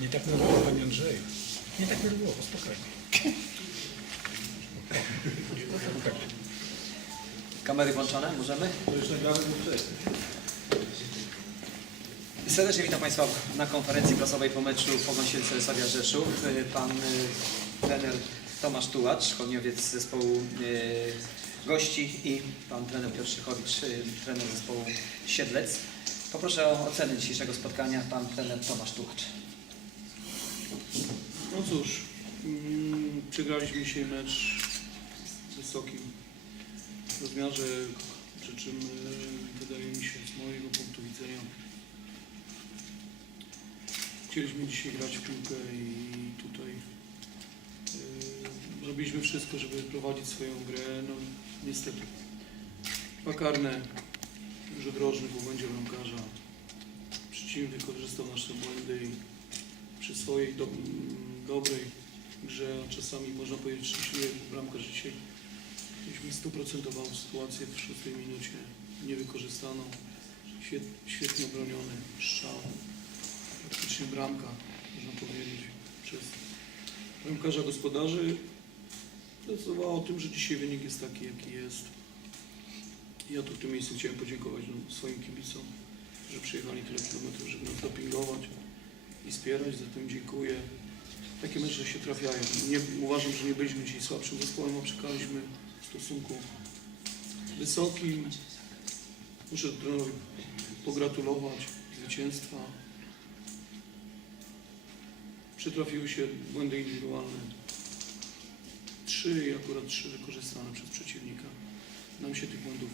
Nie tak nerwowo, panie Andrzeju. Nie tak nerwowo, spokojnie. Kamery włączone, możemy? Serdecznie witam Państwa na konferencji prasowej po meczu Pogoń Siedlce Resowia Rzeszów. Pan y, trener Tomasz Tułacz, chodniowiec zespołu y, gości i pan trener Piotr Szychowicz, y, trener zespołu Siedlec. Poproszę o ocenę dzisiejszego spotkania pan trener Tomasz Tułacz. No cóż, mm, przegraliśmy dzisiaj mecz w wysokim rozmiarze, przy czym e, wydaje mi się z mojego punktu widzenia chcieliśmy dzisiaj grać w piłkę i tutaj robiliśmy wszystko, żeby prowadzić swoją grę. No niestety. Dwa karne, że drożny był będzie bramkarza. Przeciwnik wykorzystał nasze błędy i przy swojej do, dobrej grze, a czasami można powiedzieć szczęśliwej bramkarz dzisiaj mieliśmy stuprocentową sytuację w szóstej minucie, niewykorzystaną, świet, świetnie obroniony strzał, praktycznie bramka, można powiedzieć, przez bramkarza gospodarzy decydowało o tym, że dzisiaj wynik jest taki, jaki jest. Ja tu w tym miejscu chciałem podziękować no, swoim kibicom, że przyjechali tyle kilometrów, żeby nas dopingować i wspierać, za tym dziękuję. Takie mecze się trafiają. Nie, uważam, że nie byliśmy dzisiaj słabszym zespołem, a przegraliśmy w stosunku wysokim. Muszę trenerowi pogratulować zwycięstwa. Przytrafiły się błędy indywidualne. Trzy i akurat trzy wykorzystane przez przeciwnika. Nam się tych błędów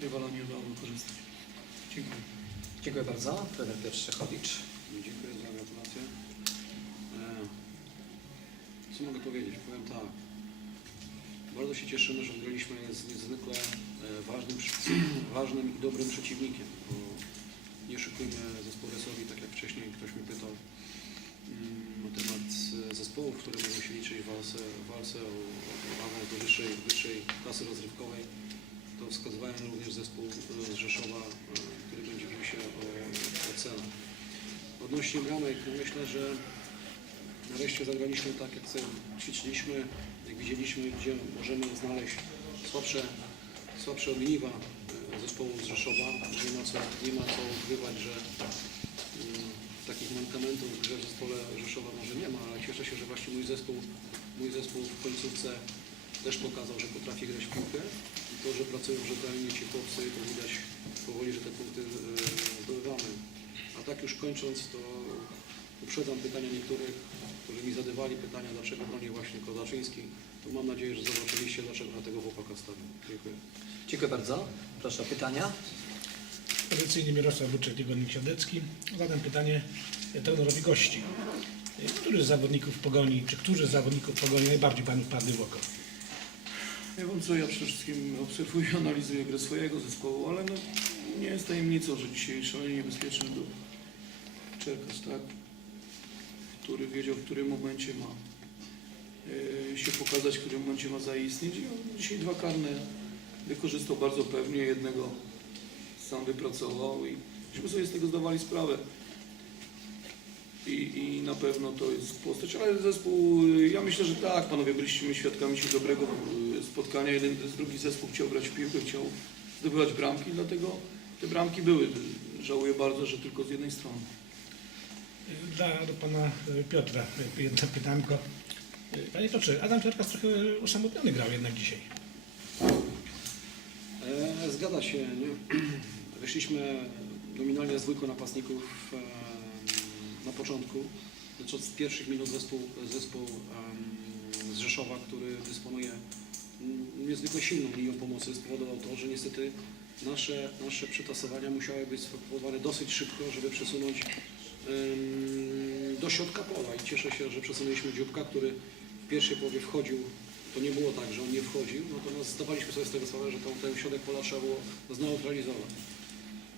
rywala nie udało wykorzystać. Dziękuję. Dziękuję bardzo. Trener Piotr Szychowicz. Dziękuję za gratulacje. E, Co mogę powiedzieć? Powiem tak. Bardzo się cieszymy, że graliśmy z niezwykle e, ważnym, ważnym i dobrym przeciwnikiem, bo nie szykujmy zespołu tak jak wcześniej ktoś mnie pytał zespołów, które mogą się liczyć w walce, walce o, o awans do wyższej, wyższej klasy rozrywkowej. To wskazywałem również zespół e, z Rzeszowa, e, który będzie bił się o, o cenę. Odnośnie bramek, myślę, że nareszcie zagraliśmy tak, jak sobie ćwiczyliśmy, jak widzieliśmy, gdzie możemy znaleźć słabsze, słabsze ogniwa e, zespołu z Rzeszowa. Nie ma co, nie ma co ukrywać, że grze w zespole Rzeszowa może nie ma, ale cieszę się, że właśnie mój zespół, mój zespół w końcówce też pokazał, że potrafi grać w piłkę i to, że pracują rzetelnie ci chłopcy, to widać powoli, że te punkty e, zdobywamy. A tak już kończąc, to uprzedzam pytania niektórych, którzy mi zadawali pytania, dlaczego broni właśnie Kozaczyński. To mam nadzieję, że zobaczyliście, dlaczego na tego chłopaka stawiam. Dziękuję. Dziękuję bardzo. Proszę o pytania. Tradycyjnie Mirosław Buczek, Tygodnik Siadecki. Zadam pytanie trenerowi gości. Który z zawodników Pogoni, czy którzy z zawodników Pogoni najbardziej Panu wpadli w oko? Ja wiem co, ja przede wszystkim obserwuję, analizuję grę swojego zespołu, ale no, nie jest tajemnicą, że dzisiaj szalenie niebezpieczny był Czerkas, tak? Który wiedział, w którym momencie ma e, się pokazać, w którym momencie ma zaistnieć. I on dzisiaj dwa karne wykorzystał bardzo pewnie, jednego sam wypracował i myśmy sobie z tego zdawali sprawę. I, I na pewno to jest postać, ale zespół, y, ja myślę, że tak, panowie byliśmy świadkami się dobrego y, spotkania. Jeden z drugi zespół chciał grać w piłkę, chciał zdobywać bramki, dlatego te bramki były. Żałuję bardzo, że tylko z jednej strony. Dla do Pana e, Piotra e, jedno pytanko. Panie Piotrze, Adam Czerkas trochę usamotniony grał jednak dzisiaj. E, zgadza się. Nie? Wyszliśmy nominalnie z dwójką napastników na początku. Lecz od pierwszych minut zespół, zespół z Rzeszowa, który dysponuje mm, niezwykle silną linią pomocy, spowodował to, że niestety nasze, nasze przetasowania musiały być spowodowane dosyć szybko, żeby przesunąć do środka pola. I cieszę się, że przesunęliśmy Dzióbka, który w pierwszej połowie wchodził to nie było tak, że on nie wchodził, natomiast zdawaliśmy sobie z tego sprawę, że to, ten środek pola trzeba było zneutralizować.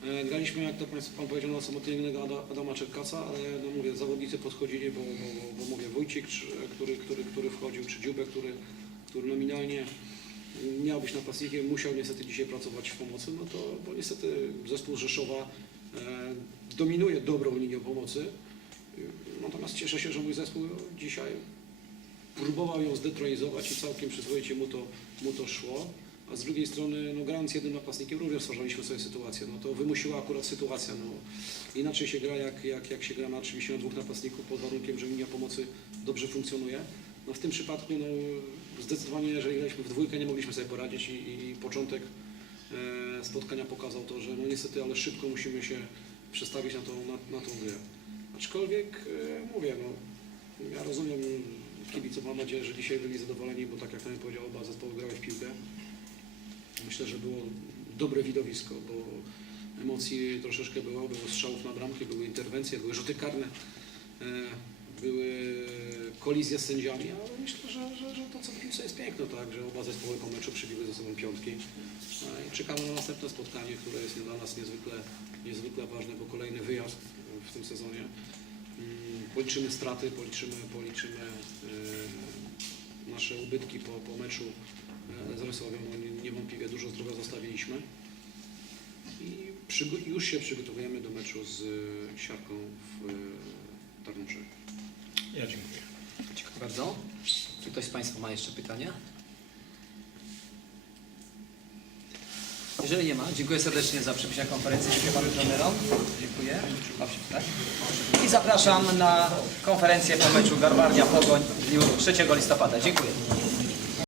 E, Graliśmy, jak to Państwo Pan powiedział, na samotnego Ada, Adama Czerkasa, ale no mówię, zawodnicy podchodzili, bo, bo, bo mówię, Wójcik, czy, który, który, który wchodził, czy Dziubek, który, który nominalnie miał być napastnikiem, musiał niestety dzisiaj pracować w pomocy, no to bo niestety zespół Rzeszowa e, dominuje dobrą linią pomocy. Natomiast cieszę się, że mój zespół dzisiaj próbował ją zdetronizować i całkiem przyzwoicie mu to, mu to szło. A z drugiej strony, no, grając jednym napastnikiem, również stwarzaliśmy sobie sytuację. No, to wymusiła akurat sytuacja. No, inaczej się gra, jak, jak, jak się gra na oczywiście na dwóch napastników, pod warunkiem, że linia pomocy dobrze funkcjonuje. No, w tym przypadku no, zdecydowanie, jeżeli graliśmy w dwójkę, nie mogliśmy sobie poradzić i, i początek e, spotkania pokazał to, że no, niestety, ale szybko musimy się przestawić na tą, na, na tą grę. Aczkolwiek e, mówię, no, ja rozumiem kibiców, mam nadzieję, że dzisiaj byli zadowoleni, bo tak jak Pan powiedział, oba zespoły grały w piłkę. Myślę, że było dobre widowisko, bo emocji troszeczkę było, było strzałów na bramkę, były interwencje, były rzuty karne, e, były kolizje z sędziami, ale myślę, że, że, że to co w piłce jest piękne, tak, że oba zespoły po meczu przybiły ze sobą piątki E, i czekamy na następne spotkanie, które jest dla nas niezwykle, niezwykle ważne, bo kolejny wyjazd w tym sezonie. Mm, Policzymy straty, policzymy, policzymy e, nasze ubytki po, po meczu z Rysławią. No, nie- niewątpliwie dużo zdrowia zostawiliśmy. I przygo- już się przygotowujemy do meczu z e, Siarką w e, Tarnobrze. Ja dziękuję. Dziękuję bardzo. Czy ktoś z Państwa ma jeszcze pytania? Jeżeli nie ma, dziękuję serdecznie za przybycie na konferencję. Dziękuję Panu trenerom. Dziękuję. Tak? I zapraszam na konferencję po meczu Garbarnia Pogoń w dniu 3 listopada. Dziękuję.